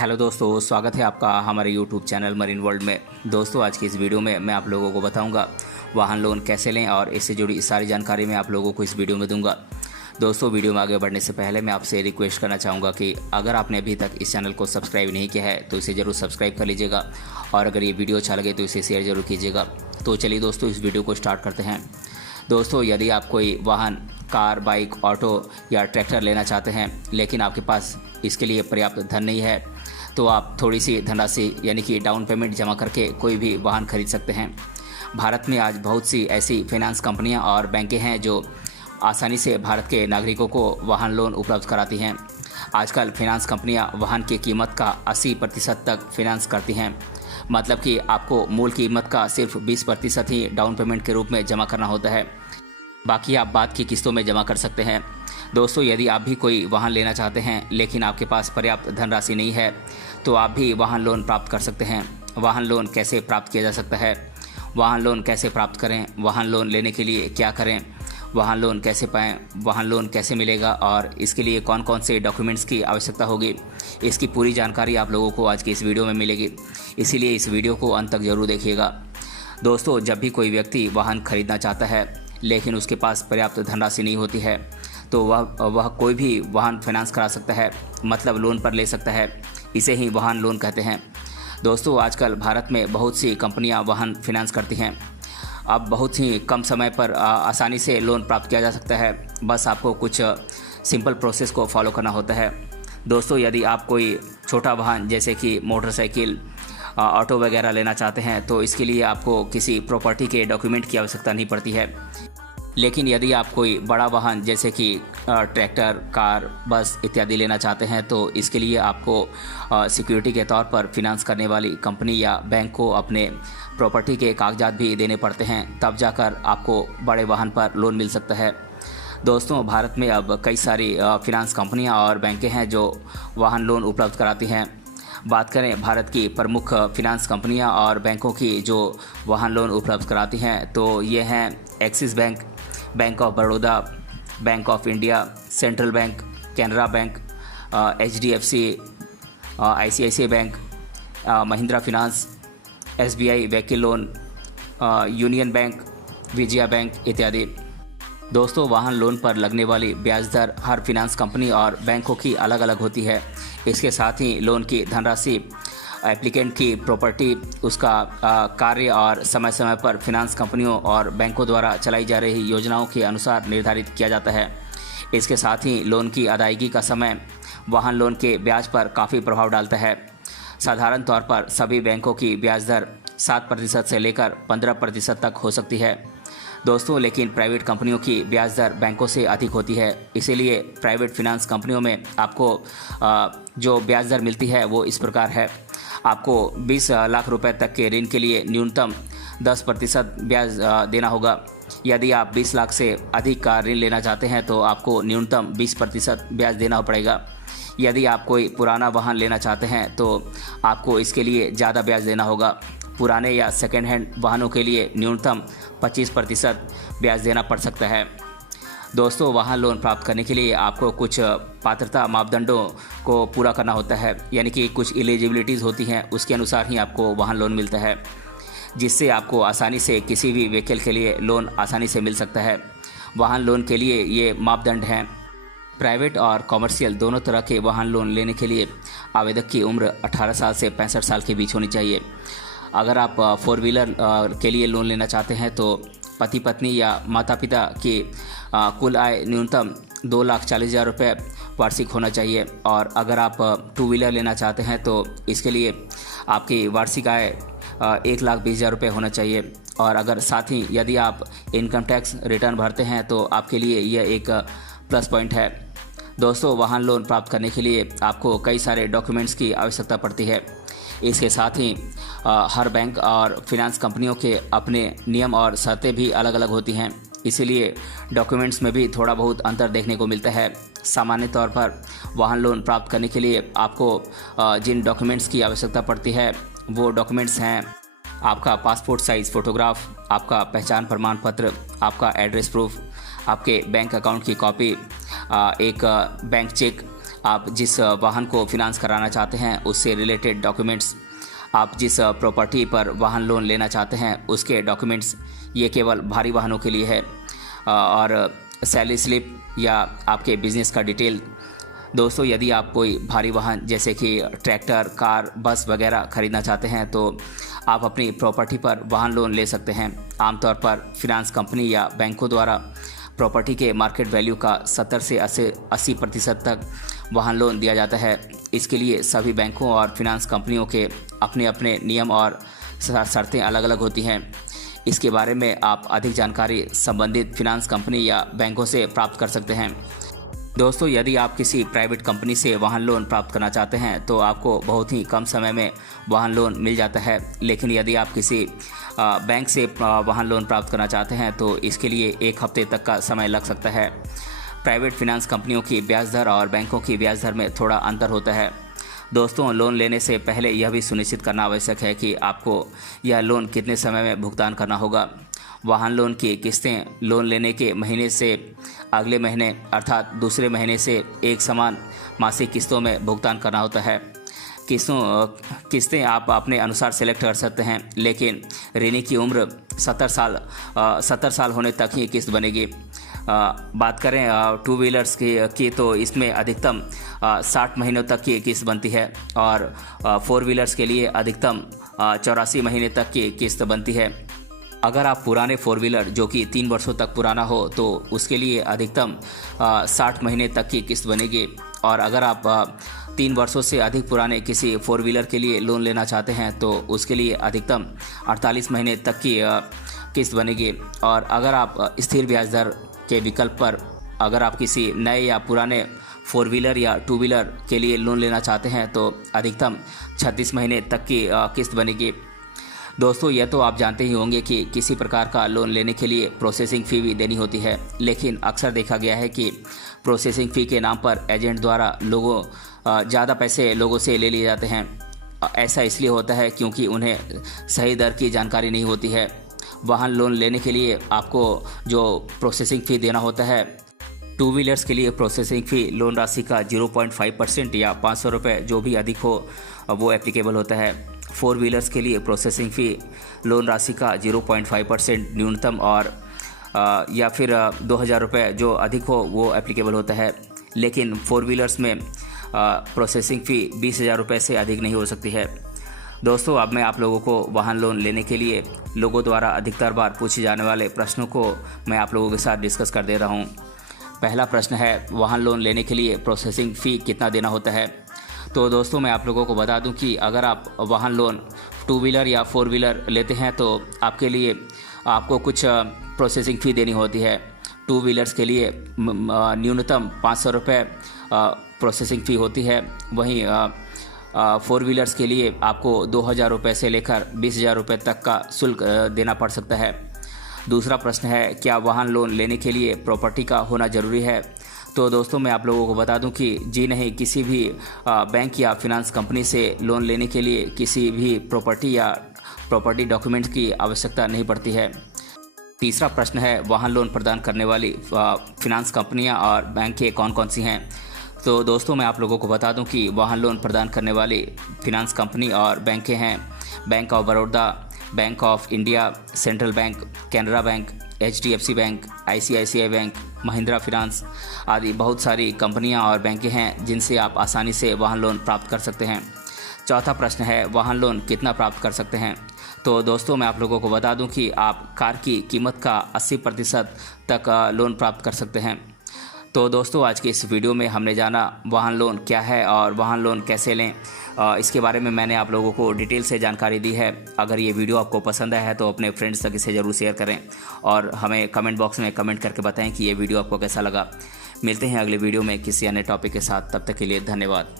Hello दोस्तों, स्वागत है आपका हमारे यूट्यूब चैनल मरीन वर्ल्ड में। दोस्तों, आज की इस वीडियो में मैं आप लोगों को बताऊंगा वाहन लोन कैसे लें और इससे जुड़ी सारी जानकारी मैं आप लोगों को इस वीडियो में दूंगा। दोस्तों, वीडियो में आगे बढ़ने से पहले मैं आपसे रिक्वेस्ट करना चाहूँगा कि अगर आपने अभी तक इस चैनल को सब्सक्राइब नहीं किया है तो इसे ज़रूर सब्सक्राइब कर लीजिएगा और अगर ये वीडियो अच्छा लगे तो इसे शेयर ज़रूर कीजिएगा। तो चलिए दोस्तों, इस वीडियो को स्टार्ट करते हैं। दोस्तों, यदि आप कोई वाहन, कार, बाइक, ऑटो या ट्रैक्टर लेना चाहते हैं लेकिन आपके पास इसके लिए पर्याप्त धन नहीं है तो आप थोड़ी सी धनराशि यानी कि डाउन पेमेंट जमा करके कोई भी वाहन खरीद सकते हैं। भारत में आज बहुत सी ऐसी फाइनेंस कंपनियां और बैंकें हैं जो आसानी से भारत के नागरिकों को वाहन लोन उपलब्ध कराती हैं। आजकल फाइनेंस कंपनियां वाहन की कीमत का 80% तक फाइनेंस करती हैं, मतलब कि आपको मूल कीमत का सिर्फ 20% ही डाउन पेमेंट के रूप में जमा करना होता है, बाकी आप बाद की किस्तों में जमा कर सकते हैं। दोस्तों, यदि आप भी कोई वाहन लेना चाहते हैं लेकिन आपके पास पर्याप्त धनराशि नहीं है तो आप भी वाहन लोन प्राप्त कर सकते हैं। वाहन लोन कैसे प्राप्त किया जा सकता है, वाहन लोन कैसे प्राप्त करें, वाहन लोन लेने के लिए क्या करें, वाहन लोन कैसे पाएँ, वाहन लोन कैसे मिलेगा और इसके लिए कौन कौन से डॉक्यूमेंट्स की आवश्यकता होगी, इसकी पूरी जानकारी आप लोगों को आज की इस वीडियो में मिलेगी। इसीलिए इस वीडियो को अंत तक ज़रूर देखिएगा। दोस्तों, जब भी कोई व्यक्ति वाहन खरीदना चाहता है लेकिन उसके पास पर्याप्त धनराशि नहीं होती है तो वह कोई भी वाहन फाइनेंस करा सकता है, मतलब लोन पर ले सकता है। इसे ही वाहन लोन कहते हैं। दोस्तों, आजकल भारत में बहुत सी कंपनियां वाहन फाइनेंस करती हैं। अब बहुत ही कम समय पर आसानी से लोन प्राप्त किया जा सकता है, बस आपको कुछ सिंपल प्रोसेस को फॉलो करना होता है। दोस्तों, यदि आप कोई छोटा वाहन जैसे कि मोटरसाइकिल, ऑटो वगैरह लेना चाहते हैं तो इसके लिए आपको किसी प्रॉपर्टी के डॉक्यूमेंट की आवश्यकता नहीं पड़ती है। लेकिन यदि आप कोई बड़ा वाहन जैसे कि ट्रैक्टर, कार, बस इत्यादि लेना चाहते हैं तो इसके लिए आपको सिक्योरिटी के तौर पर फिनांस करने वाली कंपनी या बैंक को अपने प्रॉपर्टी के कागजात भी देने पड़ते हैं, तब जाकर आपको बड़े वाहन पर लोन मिल सकता है। दोस्तों, भारत में अब कई सारी फिनांस कंपनियां और बैंकें हैं जो वाहन लोन उपलब्ध कराती हैं। बात करें भारत की प्रमुख फिनांस कंपनियां और बैंकों की जो वाहन लोन उपलब्ध कराती हैं तो ये हैं axis bank, bank of Baroda, bank of India, central bank, Canara bank, HDFC, ICICI bank, Mahindra finance, SBI vehicle loan, union bank, Vijaya bank इत्यादि। दोस्तों, वाहन लोन पर लगने वाली ब्याज दर हर फिनांस कंपनी और बैंकों की अलग अलग होती है। इसके साथ ही लोन की धनराशि एप्लीकेंट की प्रॉपर्टी, उसका कार्य और समय समय पर फिनांस कंपनियों और बैंकों द्वारा चलाई जा रही योजनाओं के अनुसार निर्धारित किया जाता है। इसके साथ ही लोन की अदायगी का समय वाहन लोन के ब्याज पर काफ़ी प्रभाव डालता है। साधारण तौर पर सभी बैंकों की ब्याज दर 7% से लेकर 15% तक हो सकती है। दोस्तों, लेकिन प्राइवेट कंपनियों की ब्याज दर बैंकों से अधिक होती है। इसीलिए प्राइवेट फिनांस कंपनियों में आपको जो ब्याज दर मिलती है वो इस प्रकार है। आपको 20 लाख रुपए तक के ऋण के लिए न्यूनतम 10% ब्याज देना होगा। यदि आप 20 लाख से अधिक का ऋण लेना चाहते हैं तो आपको न्यूनतम 20% ब्याज देना पड़ेगा। यदि आप कोई पुराना वाहन लेना चाहते हैं तो आपको इसके लिए ज़्यादा ब्याज देना होगा। पुराने या सेकेंड हैंड वाहनों के लिए न्यूनतम 25% ब्याज देना पड़ सकता है। दोस्तों, वाहन लोन प्राप्त करने के लिए आपको कुछ पात्रता मापदंडों को पूरा करना होता है, यानी कि कुछ एलिजिबिलिटीज़ होती हैं, उसके अनुसार ही आपको वाहन लोन मिलता है, जिससे आपको आसानी से किसी भी व्हीकल के लिए लोन आसानी से मिल सकता है। वाहन लोन के लिए ये मापदंड हैं। प्राइवेट और कॉमर्शियल दोनों तरह के वाहन लोन लेने के लिए आवेदक की उम्र 18 साल से 65 साल के बीच होनी चाहिए। अगर आप 4 व्हीलर के लिए लोन लेना चाहते हैं तो पति पत्नी या माता पिता की कुल आय न्यूनतम 2,40,000 रुपये वार्षिक होना चाहिए। और अगर आप 2 व्हीलर लेना चाहते हैं तो इसके लिए आपकी वार्षिक आय 1,20,000 रुपये होना चाहिए। और अगर साथ ही यदि आप इनकम टैक्स रिटर्न भरते हैं तो आपके लिए यह एक प्लस पॉइंट है। दोस्तों, वाहन लोन प्राप्त करने के लिए आपको कई सारे डॉक्यूमेंट्स की आवश्यकता पड़ती है। इसके साथ ही हर बैंक और फिनांस कंपनियों के अपने नियम और शर्तें भी अलग अलग होती हैं, इसीलिए डॉक्यूमेंट्स में भी थोड़ा बहुत अंतर देखने को मिलता है। सामान्य तौर पर वाहन लोन प्राप्त करने के लिए आपको जिन डॉक्यूमेंट्स की आवश्यकता पड़ती है वो डॉक्यूमेंट्स हैं आपका पासपोर्ट साइज़ फ़ोटोग्राफ, आपका पहचान प्रमाण पत्र, आपका एड्रेस प्रूफ, आपके बैंक अकाउंट की कॉपी, एक बैंक चेक, आप जिस वाहन को फिनांस कराना चाहते हैं उससे रिलेटेड डॉक्यूमेंट्स, आप जिस प्रॉपर्टी पर वाहन लोन लेना चाहते हैं उसके डॉक्यूमेंट्स, ये केवल भारी वाहनों के लिए है। और सैलरी स्लिप या आपके बिजनेस का डिटेल। दोस्तों, यदि आप कोई भारी वाहन जैसे कि ट्रैक्टर, कार, बस वगैरह खरीदना चाहते हैं तो आप अपनी प्रॉपर्टी पर वाहन लोन ले सकते हैं। आमतौर पर फिनांस कंपनी या बैंकों द्वारा प्रॉपर्टी के मार्केट वैल्यू का 70 से 80% तक वाहन लोन दिया जाता है। इसके लिए सभी बैंकों और फिनांस कंपनियों के अपने अपने नियम और शर्तें अलग अलग होती हैं। इसके बारे में आप अधिक जानकारी संबंधित फिनांस कंपनी या बैंकों से प्राप्त कर सकते हैं। दोस्तों, यदि आप किसी प्राइवेट कंपनी से वाहन लोन प्राप्त करना चाहते हैं तो आपको बहुत ही कम समय में वाहन लोन मिल जाता है। लेकिन यदि आप किसी बैंक से वाहन लोन प्राप्त करना चाहते हैं तो इसके लिए 1 हफ्ते तक का समय लग सकता है। प्राइवेट फिनांस कंपनियों की ब्याज दर और बैंकों की ब्याज दर में थोड़ा अंतर होता है। दोस्तों, लोन लेने से पहले यह भी सुनिश्चित करना आवश्यक है कि आपको यह लोन कितने समय में भुगतान करना होगा। वाहन लोन की किस्तें लोन लेने के महीने से अगले महीने अर्थात दूसरे महीने से एक समान मासिक किस्तों में भुगतान करना होता है। किस्तें आप अपने अनुसार सेलेक्ट कर सकते हैं, लेकिन ऋणी की उम्र 70 साल होने तक ही किस्त बनेगी। बात करें 2 व्हीलर्स की तो इसमें अधिकतम 60 महीनों तक की किस्त बनती है और 4 व्हीलर्स के लिए अधिकतम 84 महीने तक की किस्त बनती है। अगर आप पुराने 4 व्हीलर जो कि 3 वर्षों तक पुराना हो तो उसके लिए अधिकतम 60 महीने तक की किस्त बनेगी। और अगर आप 3 वर्षों से अधिक पुराने किसी 4 व्हीलर के लिए लोन लेना चाहते हैं तो उसके लिए अधिकतम 48 महीने तक की किस्त बनेगी। और अगर आप स्थिर ब्याज दर के विकल्प पर अगर आप किसी नए या पुराने 4 व्हीलर या 2 व्हीलर के लिए लोन लेना चाहते हैं तो अधिकतम 36 महीने तक की किस्त बनेगी। दोस्तों, यह तो आप जानते ही होंगे कि किसी प्रकार का लोन लेने के लिए प्रोसेसिंग फ़ी भी देनी होती है। लेकिन अक्सर देखा गया है कि प्रोसेसिंग फ़ी के नाम पर एजेंट द्वारा ज़्यादा पैसे लोगों से ले लिए जाते हैं। ऐसा इसलिए होता है क्योंकि उन्हें सही दर की जानकारी नहीं होती है। वाहन लोन लेने के लिए आपको जो प्रोसेसिंग फ़ी देना होता है, 2 व्हीलर्स के लिए प्रोसेसिंग फ़ी लोन राशि का 0.5% या 500 रुपये जो भी अधिक हो वो एप्लीकेबल होता है। 4 व्हीलर्स के लिए प्रोसेसिंग फ़ी लोन राशि का 0.5% न्यूनतम और या फिर 2000 रुपये जो अधिक हो वो एप्लीकेबल होता है। लेकिन 4 व्हीलर्स में प्रोसेसिंग फ़ी 20,000 रुपये से अधिक नहीं हो सकती है। दोस्तों, अब मैं आप लोगों को वाहन लोन लेने के लिए लोगों द्वारा अधिकतर बार पूछे जाने वाले प्रश्नों को मैं आप लोगों के साथ डिस्कस कर दे रहा हूँ। पहला प्रश्न है, वाहन लोन लेने के लिए प्रोसेसिंग फ़ी कितना देना होता है? तो दोस्तों, मैं आप लोगों को बता दूं कि अगर आप वाहन लोन 2 व्हीलर या 4 व्हीलर लेते हैं तो आपके लिए आपको कुछ प्रोसेसिंग फ़ी देनी होती है। 2 व्हीलर्स के लिए न्यूनतम 500 रुपये प्रोसेसिंग फ़ी होती है। वहीं 4 व्हीलर्स के लिए आपको 2000 रुपये से लेकर 20,000 रुपये तक का शुल्क देना पड़ सकता है। दूसरा प्रश्न है, क्या वाहन लोन लेने के लिए प्रॉपर्टी का होना ज़रूरी है? तो दोस्तों, मैं आप लोगों को बता दूं कि जी नहीं, किसी भी बैंक या फिनांस कंपनी से लोन लेने के लिए किसी भी प्रॉपर्टी या प्रॉपर्टी डॉक्यूमेंट्स की आवश्यकता नहीं पड़ती है। तीसरा प्रश्न है, वाहन लोन प्रदान करने वाली फिनांस कंपनियां और बैंकें कौन कौन सी हैं? तो दोस्तों, मैं आप लोगों को बता दूं कि वाहन लोन प्रदान करने वाली फिनांस कंपनी और बैंकें हैं bank of Baroda, bank of India, central bank, Canara bank, HDFC bank, ICICI bank, Mahindra finance आदि बहुत सारी कंपनियां और बैंकें हैं जिनसे आप आसानी से वाहन लोन प्राप्त कर सकते हैं। चौथा प्रश्न है, वाहन लोन कितना प्राप्त कर सकते हैं? तो दोस्तों, मैं आप लोगों को बता दूं कि आप कार की कीमत का 80% तक लोन प्राप्त कर सकते हैं। तो दोस्तों, आज के इस वीडियो में हमने जाना वाहन लोन क्या है और वाहन लोन कैसे लें, इसके बारे में मैंने आप लोगों को डिटेल से जानकारी दी है। अगर ये वीडियो आपको पसंद आया है तो अपने फ्रेंड्स तक इसे ज़रूर शेयर करें और हमें कमेंट बॉक्स में कमेंट करके बताएं कि ये वीडियो आपको कैसा लगा। मिलते हैं अगले वीडियो में किसी अन्य टॉपिक के साथ। तब तक के लिए धन्यवाद।